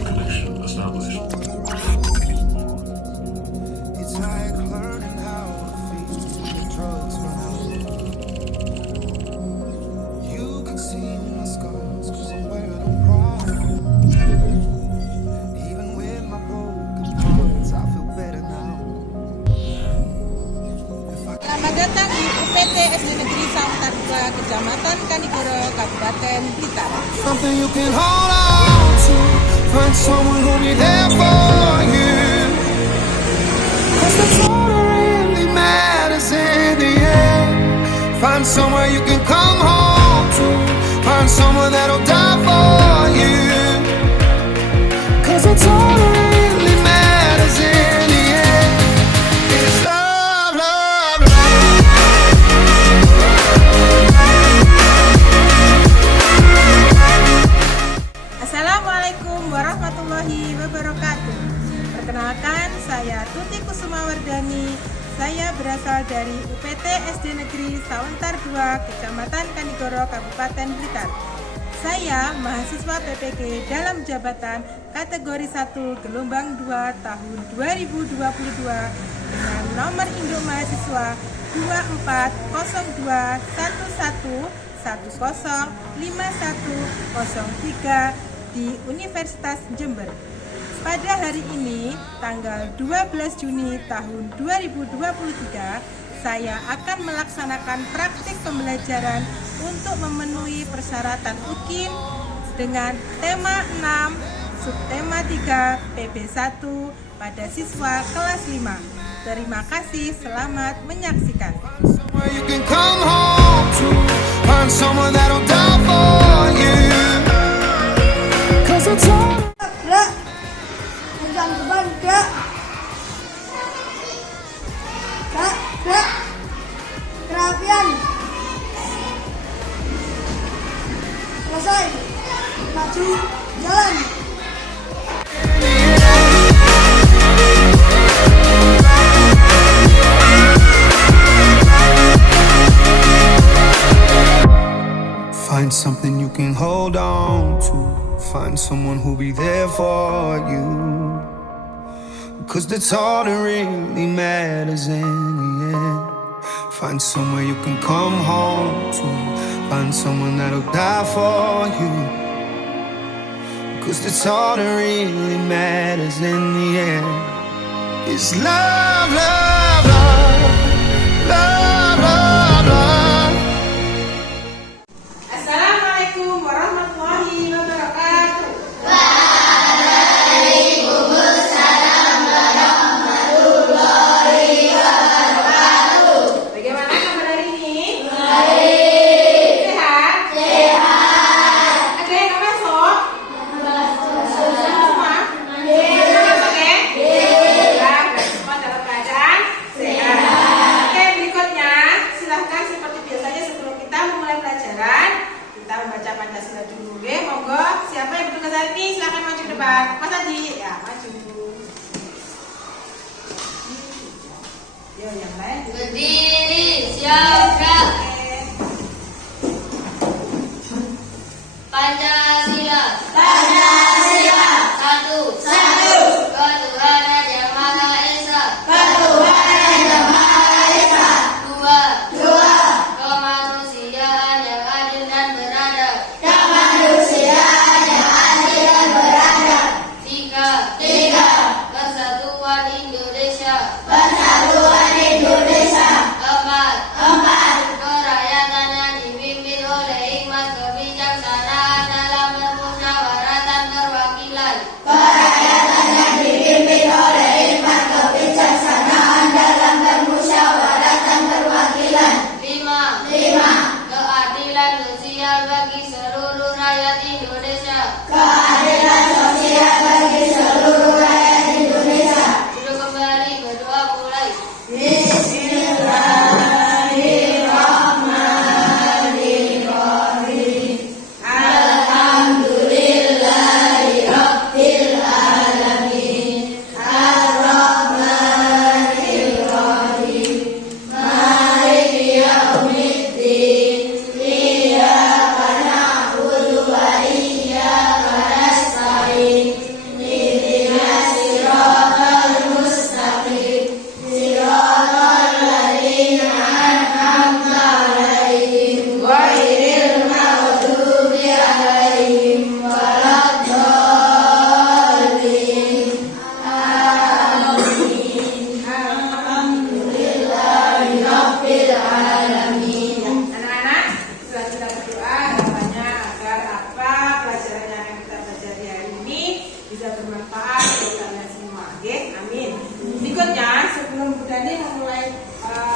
Connection established. It's like learning how to feel when the drugs run out. You can see my scars 'cause I'm wearing them proud. Even with my broken parts, I feel better now. Selamat datang di UPT SD Negeri Sawantar 2, Kecamatan Kanigoro, Kabupaten Blitar. Something you can hold on to. Find someone who'll be there for you. 'Cause that's all that really matters in the end. Find somewhere you can come home to. Find someone that'll die for you. 'Cause that's all that really matters in the end. It's love, love, love. Assalamualaikum warahmatullahi wabarakatuh. Perkenalkan, saya Tuti Kusuma Wardani. Saya berasal dari UPT SD Negeri Sawantar 2, Kecamatan Kanigoro, Kabupaten Blitar. Saya mahasiswa PPG dalam jabatan kategori 1 gelombang 2 tahun 2022 dengan nomor induk mahasiswa 240211105103 di Universitas Jember. Pada hari ini, tanggal 12 Juni tahun 2023, saya akan melaksanakan praktik pembelajaran untuk memenuhi persyaratan UKIN dengan tema 6, subtema 3, PB1 pada siswa kelas 5. Terima kasih, selamat menyaksikan. Where you can come home to. Find someone that'll die for you. 'Cause it's all. Gerak, pegang depan, gerak, gerak, gerak, kerapian, selesai, maju, jalan. Find something you can hold on to. Find someone who'll be there for you. 'Cause that's all that really matters in the end. Find somewhere you can come home to. Find someone that'll die for you. 'Cause that's all that really matters in the end. Is love, love, love, love, love, love. Assalamualaikum warahmatullahi wabarakatuh. Bagaimana kabar hari ini? Baik. Sehat? Sehat. Ada yang nggak masuk? Semua? Semua masuk ya? Ya, berarti semua dalam keadaan sehat. Oke, berikutnya silahkan seperti biasanya sebelum kita memulai pelajaran, kita membaca Pancasila dulu. Oke, monggo. Siapa yang bertugas hari ini silahkan maju ke depan. Mas Haji, ya maju. Yo, yang lain juga. Berdiri, siap, gerak. Pancasila. Pancasila. Satu. Ketuhanan yang Maha Esa. Dua. Kemanusiaan yang adil dan beradab. Tiga. Persatuan Indonesia.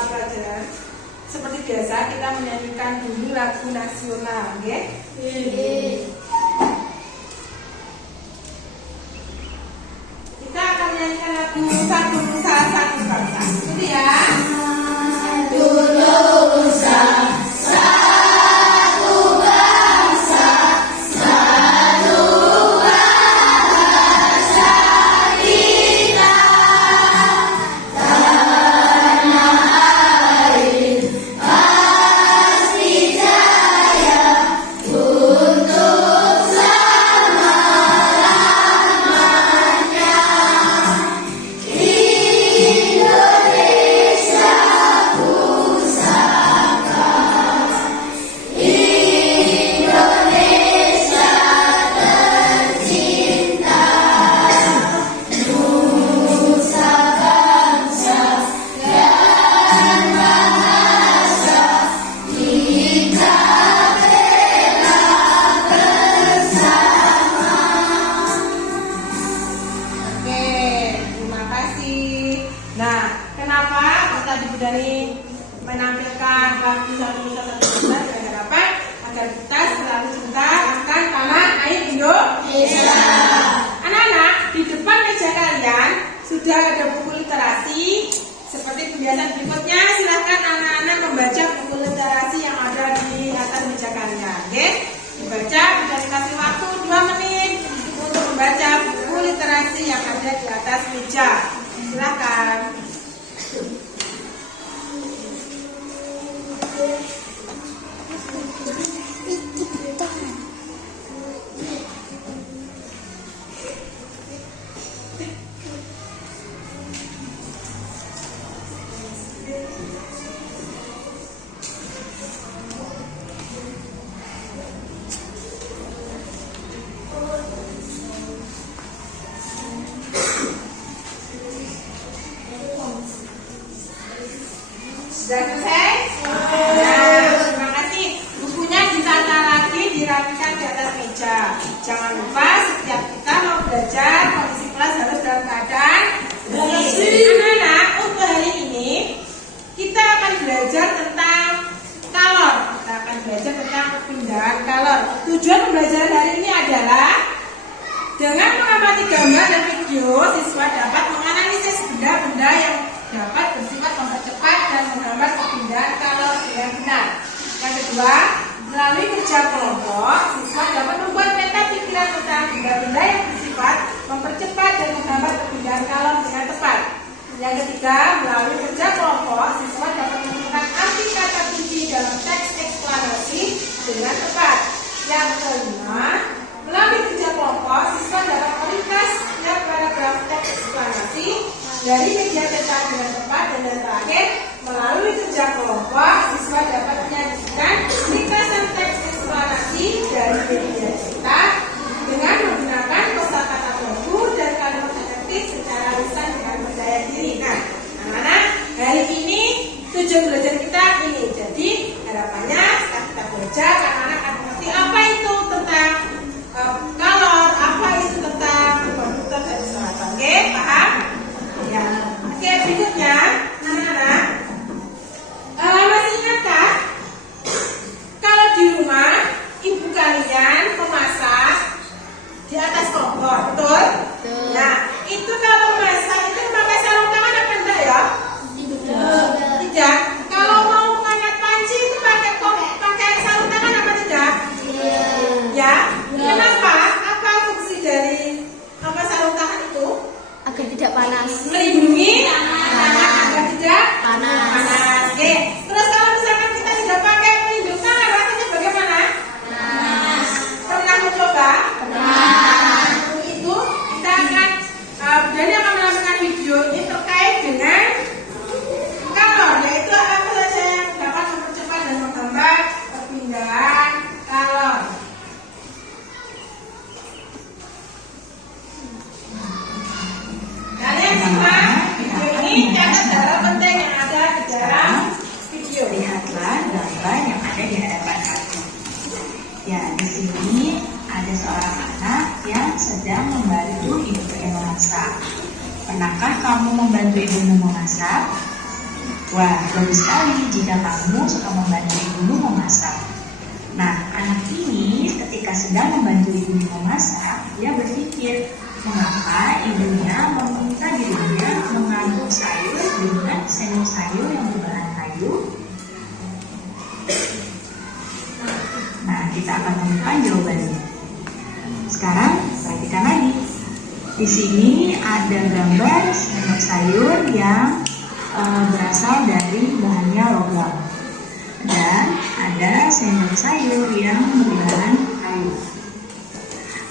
pelajaran. Seperti biasa kita menyanyikan dulu lagu nasional, oke? Kita akan menyanyikan lagu Satu Nusa Satu Bangsa. Itu ya. Menampilkan lagu Satu Nusa Satu Bangsa dengan harapan agar kita selalu cinta akan tanah air Indonesia. Anak-anak, di depan meja kalian sudah ada buku literasi. Seperti kebiasaan berikutnya, silahkan anak-anak membaca buku literasi yang ada di atas meja kalian. Oke? Dibaca, kita dikasih waktu 2 menit untuk membaca buku literasi yang ada di atas meja. Silahkan. Sudah selesai? Nah, terima kasih. Bukunya ditata lagi, dirapikan di atas meja. Jangan lupa setiap kita mau belajar, kondisi kelas harus dalam keadaan bersih. Anak-anak, untuk hari ini kita akan belajar tentang kalor. Kita akan belajar tentang perpindahan kalor. Tujuan pembelajaran hari ini adalah dengan mengamati gambar dan video, siswa dapat menganalisis benda-benda yang dapat bersifat mempercepat dan menghambat perpindahan kalor dengan benar. Yang kedua, melalui kerja kelompok, siswa dapat membuat peta pikiran tentang benda-benda yang bersifat mempercepat dan menghambat perpindahan kalor dengan tepat. Yang ketiga, melalui kerja kelompok, siswa dapat menemukan arti kata kunci dalam teks eksplanasi dengan tepat. Yang kelima, melalui kerja kelompok, siswa dapat meringkas setiap paragraf teks eksplanasi dari media cetak dengan tepat. Dan yang terakhir, melalui kerja kelompok, siswa dapat menyajikan ringkasan teks eksplanasi dari media cetak dengan menggunakan kosakata baku dan kalimat efektif secara lisan dengan percaya diri. Nah, anak-anak, hari ini tujuan belajar kita ini. Jadi harapannya setelah kita belajar, anak-anak akan mengerti apa itu tentang kalor, apa itu tentang konduktor dan selatan. Oke, paham? Ya. Oke, berikutnya, anak-anak, masih ingatkah kalau di rumah ibu kalian memasak di atas kompor, betul? Nah, itu kalau masak itu pakai sarung tangan apa enggak ya? Tidak. Kalau mau mengangkat panci itu pakai sarung tangan apa tidak? Ya. Kenapa? Apa fungsi dari sarung tangan itu? Agar tidak panas. Melindungi anak agar tidak panas. Oke. Terus kalau misalkan kita tidak pakai pelindung tangan, rasanya bagaimana? Panas. Pernah mencoba? Pernah. Untuk itu kita akan menampilkan video ini terkait dengan kalor, yaitu apa saja yang dapat mempercepat dan menghambat perpindahan kalor. Kalian semua video ini catat hal penting yang ada di dalam video. Lihatlah gambar yang ada di hadapan kamu. Ya, di sini ada seorang anak yang sedang membantu ibunya memasak. Pernahkah kamu membantu ibumu memasak? Wah, bagus sekali jika kamu suka membantu ibumu memasak. Nah, anak ini ketika sedang membantu ibunya memasak, dia berpikir, mengapa ibunya meminta dirinya mengaduk sayur dengan sendok sayur yang berbahan kayu? Nah, kita akan menemukan jawabannya. Sekarang, perhatikan lagi. Di sini ada gambar sendok sayur yang berasal dari bahannya logam. Dan ada sendok sayur yang berbahan kayu.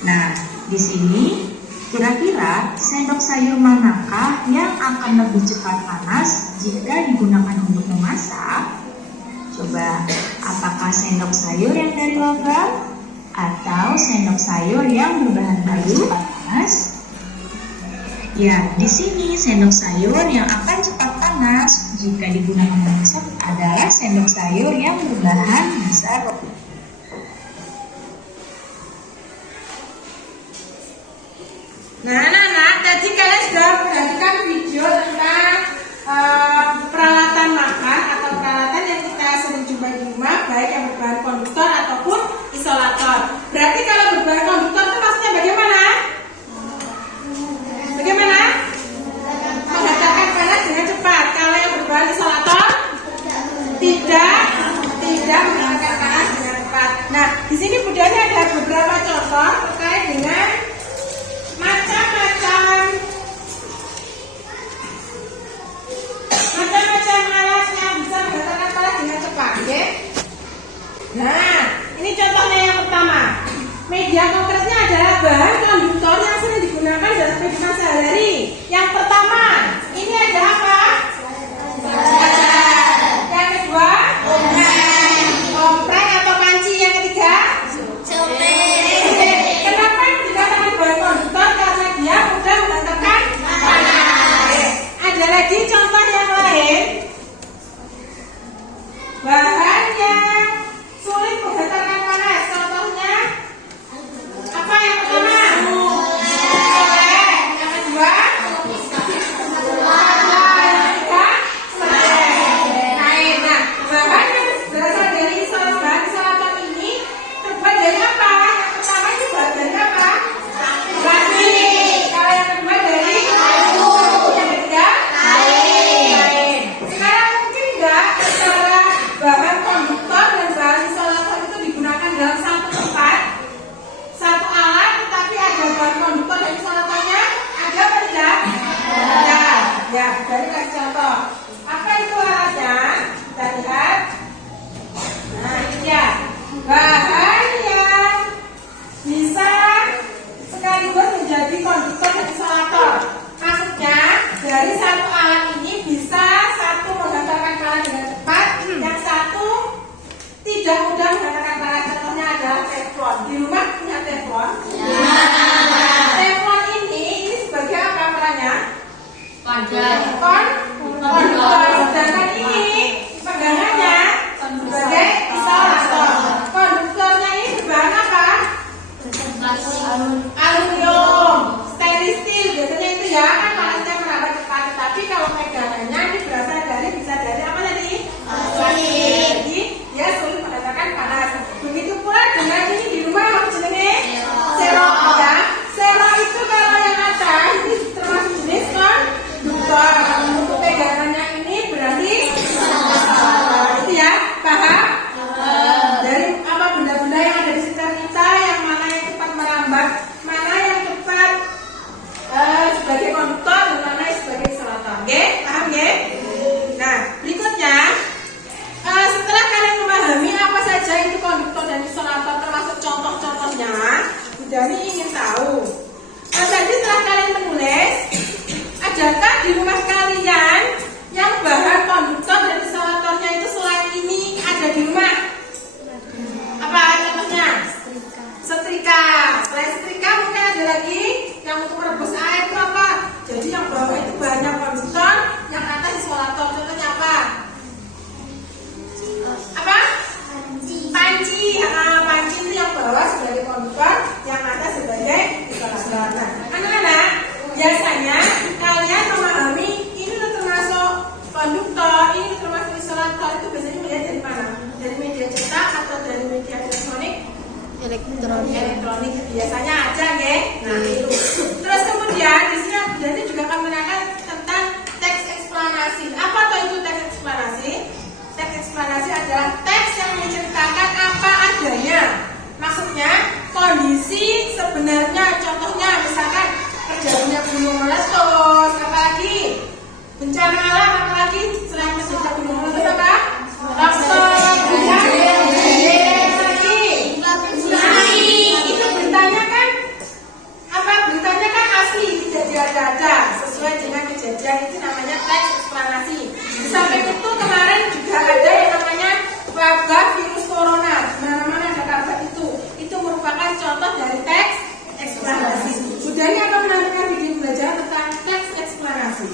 Nah, di sini kira-kira sendok sayur manakah yang akan lebih cepat panas jika digunakan untuk memasak? Coba, apakah sendok sayur yang dari logam atau sendok sayur yang berbahan kayu panas? Ya, di sini sendok sayur yang akan cepat panas jika digunakan memasak adalah sendok sayur yang berbahan dasar logam. Nah, anak-anak, tadi kalian sudah perhatikan video tentang peralatan makan atau peralatan yang kita sering jumpai di rumah, baik yang berbahan konduktor ataupun isolator. Berarti kalau berbahan konduktor itu maksudnya bagaimana? Bagaimana? Menghantarkan panas dengan cepat. Kalau yang berbahan isolator tidak menghantarkan panas dengan cepat. Nah, di sini budanya ada beberapa contoh terkait dengan macam-macam biasanya aja nggih. Nah, itu. Terus kemudian di sini nanti juga akan menerangkan tentang teks eksplanasi. Apa tuh itu teks eksplanasi? Teks eksplanasi adalah teks yang menceritakan apa adanya. Maksudnya kondisi sebenarnya, contohnya misalkan terjadinya gunung meletus, apalagi bencana alam, apalagi selain terjadinya gunung meletus apa? Longsor, tsunami. Itu beritanya kan apa? Beritanya kan asli, tidak diada-ada, sesuai dengan kejadian. Itu namanya teks eksplanasi. Di samping itu kemarin juga ada yang namanya wabah virus corona. Di mana-mana ada kabar itu. Itu merupakan contoh dari teks eksplanasi. Sudah ini akan menampilkan video belajar tentang teks eksplanasi.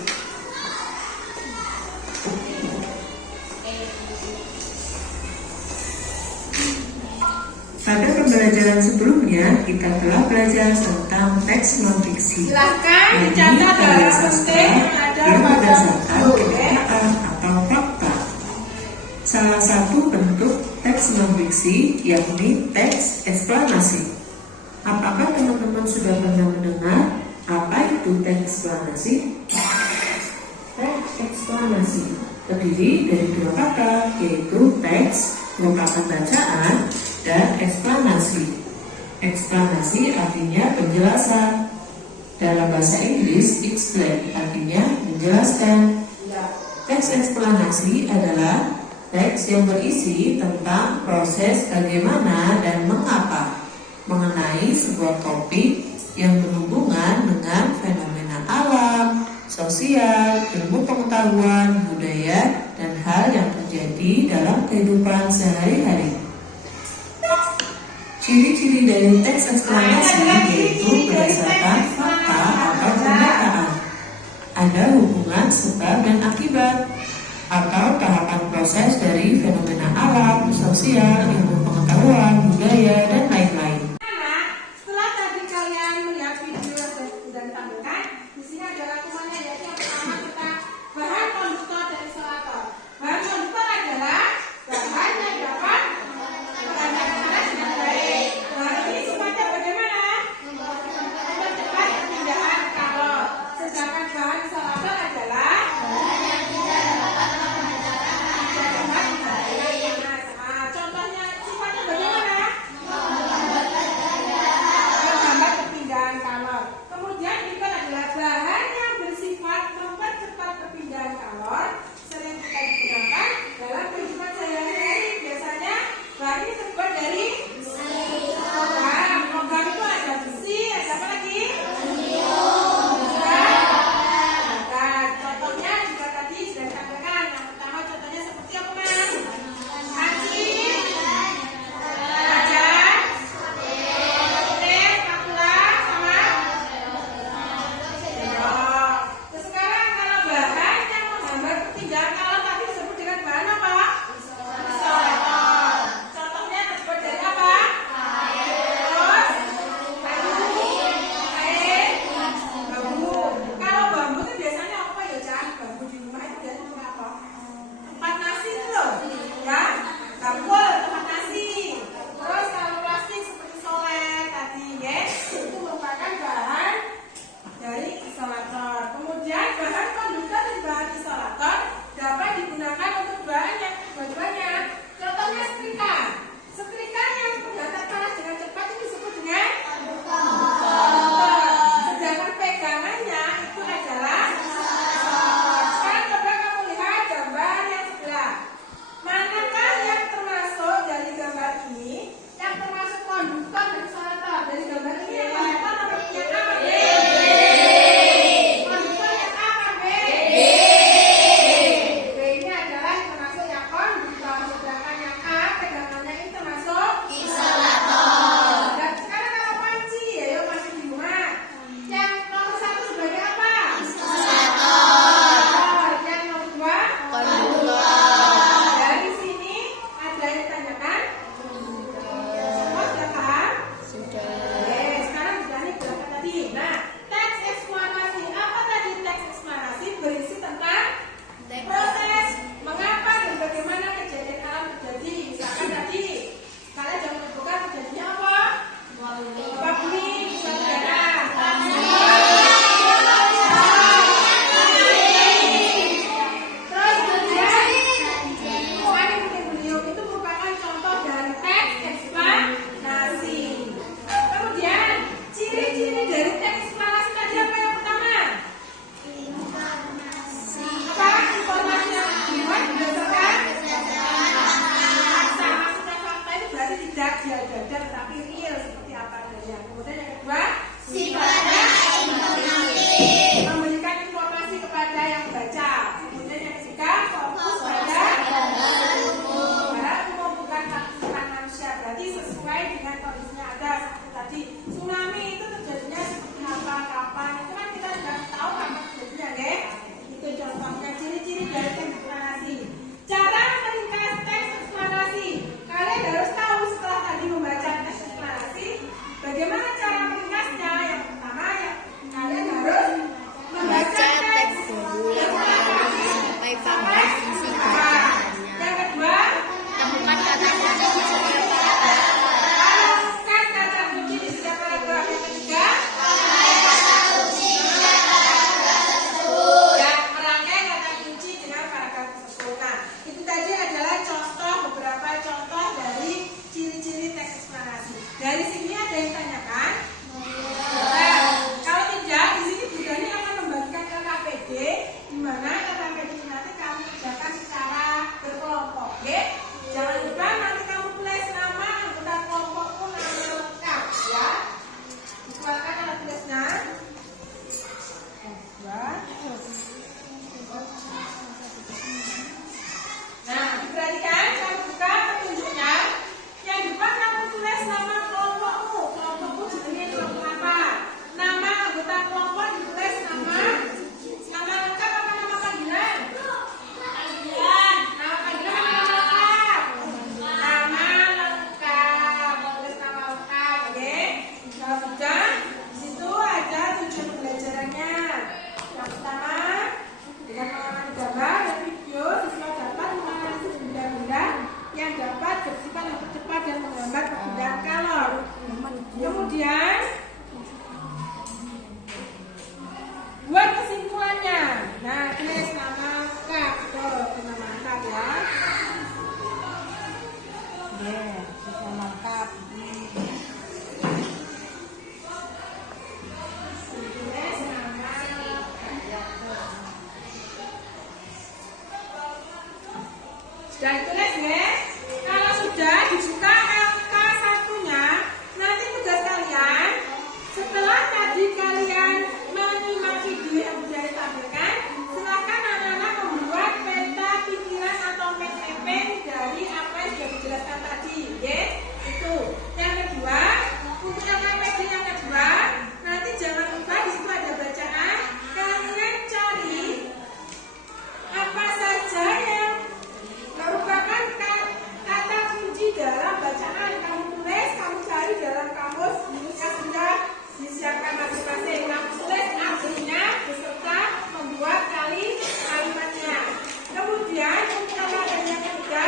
Pada pembelajaran sebelumnya, kita telah belajar tentang teks non-fiksi. Silahkan dicatat dalam penting ada yang pada berdasarkan buku. kenyataan atau fakta. Salah satu bentuk teks non-fiksi yakni teks eksplanasi. Apakah teman-teman sudah pernah mendengar apa itu teks eksplanasi? Teks eksplanasi terdiri dari dua kata, yaitu teks merupakan bacaan dan eksplanasi. Eksplanasi artinya penjelasan. Dalam bahasa Inggris, explain artinya menjelaskan. Teks eksplanasi adalah teks yang berisi tentang proses bagaimana dan mengapa mengenai sebuah topik yang berhubungan dengan fenomena alam, sosial, ilmu pengetahuan, budaya, dan hal yang terjadi dalam kehidupan sehari-hari. Ciri-ciri dari teks eksplanasi yaitu berdasarkan fakta atau kenyataan. Ada hubungan sebab dan akibat atau tahapan proses dari fenomena alam, sosial, ilmu pengetahuan, budaya, dan lain-lain. Setelah tadi kalian melihat video yang sudah ditampilkan, di sini ada rangkumannya, yaitu yang pertama tentang bahan konduktor dan isolator. Bahan konduktor adalah bahan yang dapat mengantarkan panas dengan baik. Bahan ini sifatnya bagaimana? Mempercepat perpindahan kalor. Sedangkan bahan isolator adalah bahan yang tidak dapat mengantarkan panas. Contohnya sifatnya bagaimana? Sudah ditulis ya. Kalau sudah dibuka angka satunya, nanti tugas kalian setelah tadi kalian menyimak video yang sudah ditampilkan, silakan anak-anak membuat peta pikiran atau mapping dari apa yang sudah dijelaskan tadi, ya. Itu. Yang kedua, untuk yang mapping yang kedua, nanti jangan lupa di situ ada bacaan. Kalian cari apa saja yang merupakan kata kunci dalam bacaan. Kamu tulis, kamu cari dalam kamus yang sudah disiapkan masing-masing. Kamu tulis artinya beserta membuat kalimatnya. Kemudian untuk yang ketiga,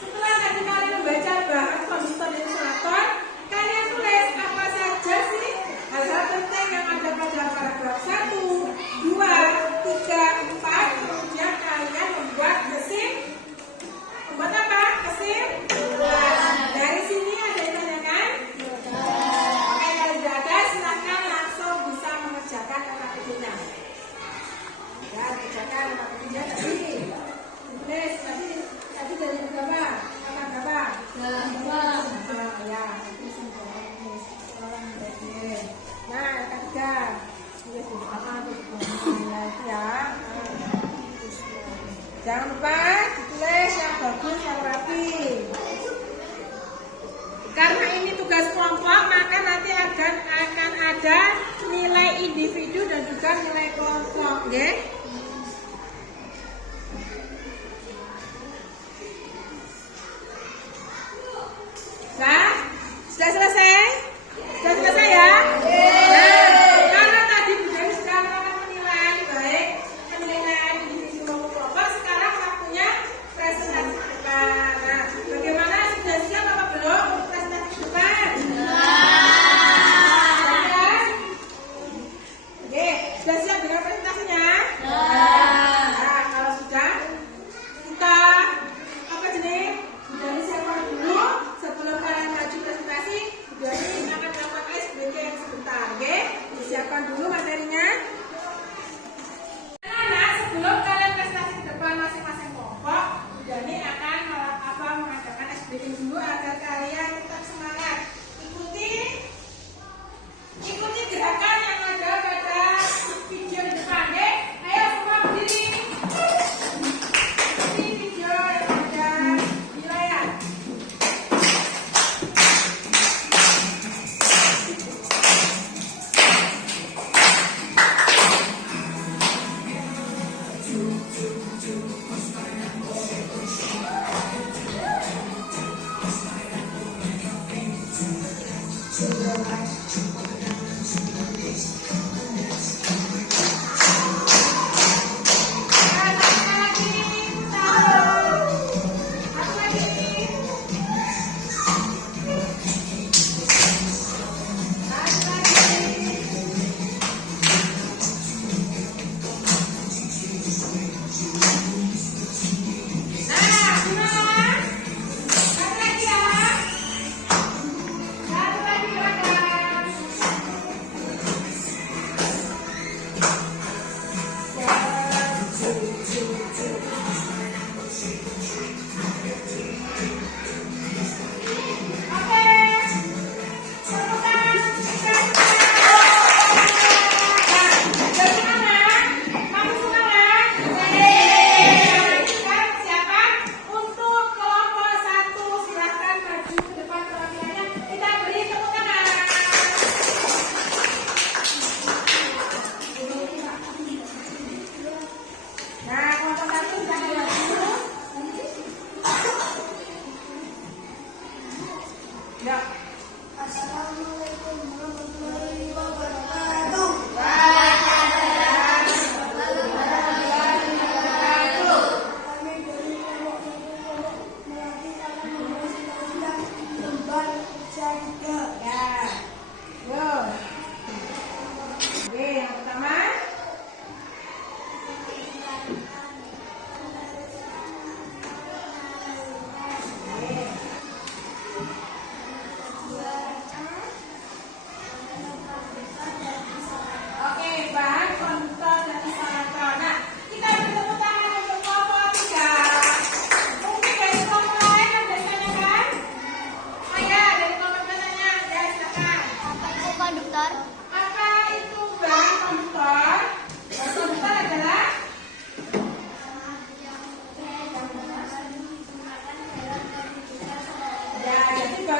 setelah tadi kalian membaca bahan konsisten dan suraton, kalian tulis apa saja sih hal-hal penting yang ada pada paragraf 1, 2, 3, 4. Kemudian kalian membuat membuat apa? Kesimpulan. Dari sini ada yang ditanyakan? Oke, kalau tidak ada silakan langsung bisa mengerjakan kata kuncinya. Ya, kerjakan kata kuncinya tadi. Tulis tadi dari berapa? Kata berapa? Ya, itu semua. Nah, yang ketiga. Ya. Jangan lupa ditulis yang bagus, yang rapi. Karena ini tugas kelompok, maka nanti akan ada nilai individu dan juga nilai kelompok, ya. Nah, sudah selesai? Sudah selesai ya? Nah, karena tadi Bunda sudah melakukan penilaian baik, penilaian individu maupun kelompok, sekarang waktunya presentasi depan. Nah, bagaimana, sudah siap apa belum untuk presentasi depan? Sudah? Oke, sudah siap dengan presentasinya?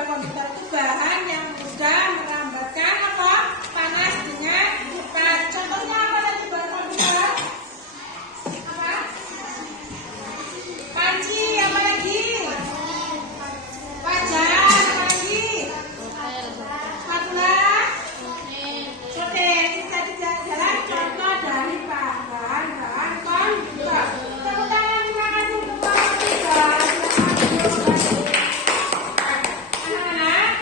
komputer itu bahan yang mudah merambatkan apa? Panas dengan cepat. Contohnya apa tadi bahan komputer? Apa? Panci, apa lagi? Wajan, apa lagi? Spatula, sotek. Kita tidak jalan contoh dari bahan-bahan komputer. Tepuk tangan, terima kasih untuk Pak Komputer. Anak-anak,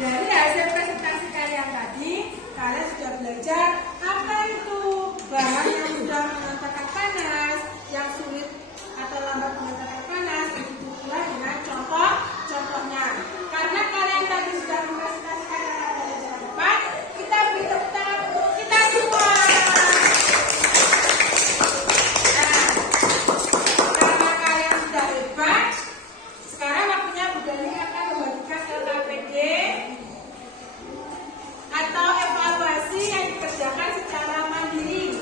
dari hasil presentasi kalian tadi, kalian sudah belajar apa itu bahan yang mudah mengantarkan panas, yang sulit atau lambat mengantarkan panas. Begitu pula dengan contoh-contohnya. Karena kalian tadi sudah mempresentasikan yang ada di jalan depan, kita beri tepuk tangan untuk kita semua. Nah, karena kalian sudah hebat, sekarang waktunya Bu Dani akan membagikan LKPD atau evaluasi yang dikerjakan secara mandiri.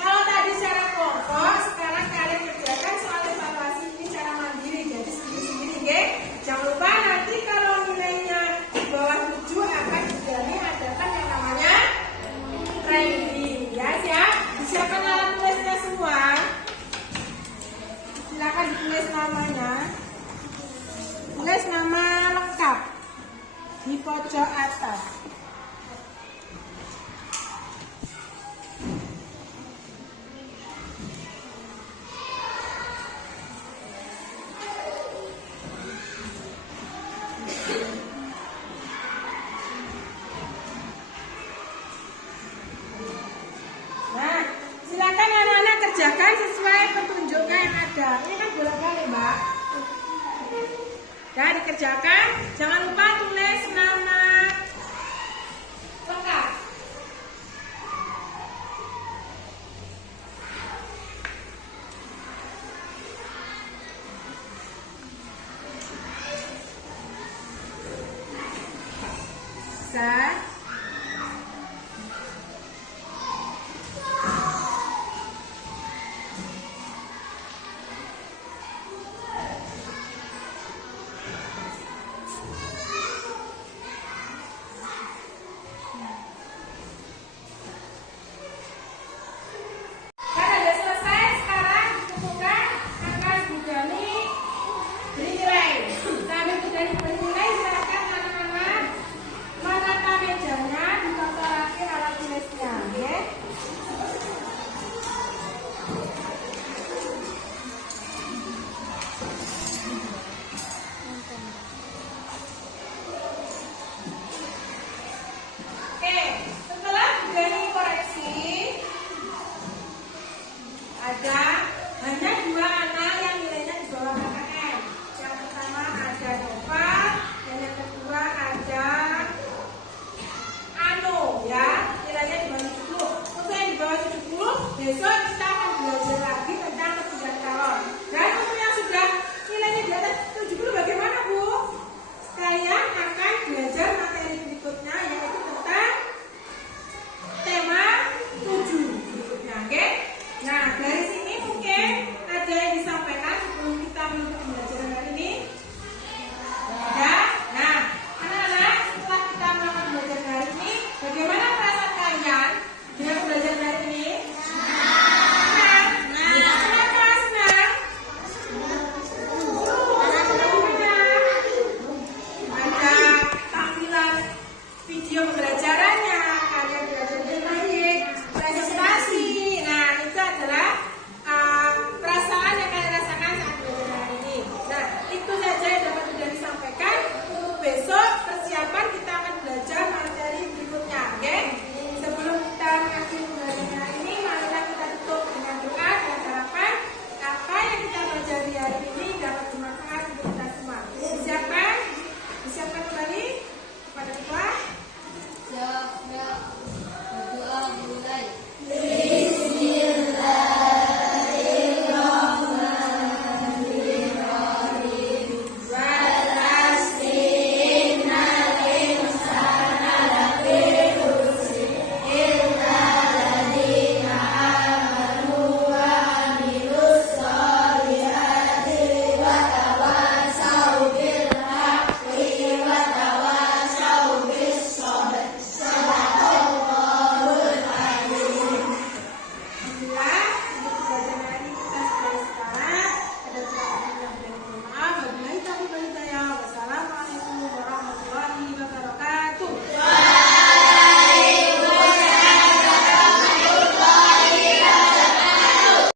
Kalau tadi secara kelompok, sekarang kalian kerjakan soal evaluasi ini secara mandiri. Jadi sendiri-sendiri, oke? Jangan lupa nanti kalau nilainya di bawah 7 akan Bu Dani adakan yang namanya ranking. Ya, siap? Disiapkan alat tulisnya semua. Silakan ditulis namanya. Tulis nama lengkap di pojok atas. Nah, silakan anak-anak kerjakan sesuai petunjuknya yang ada. Ini kan bolak-balik, Mbak. Ya, dikerjakan. Jangan lupa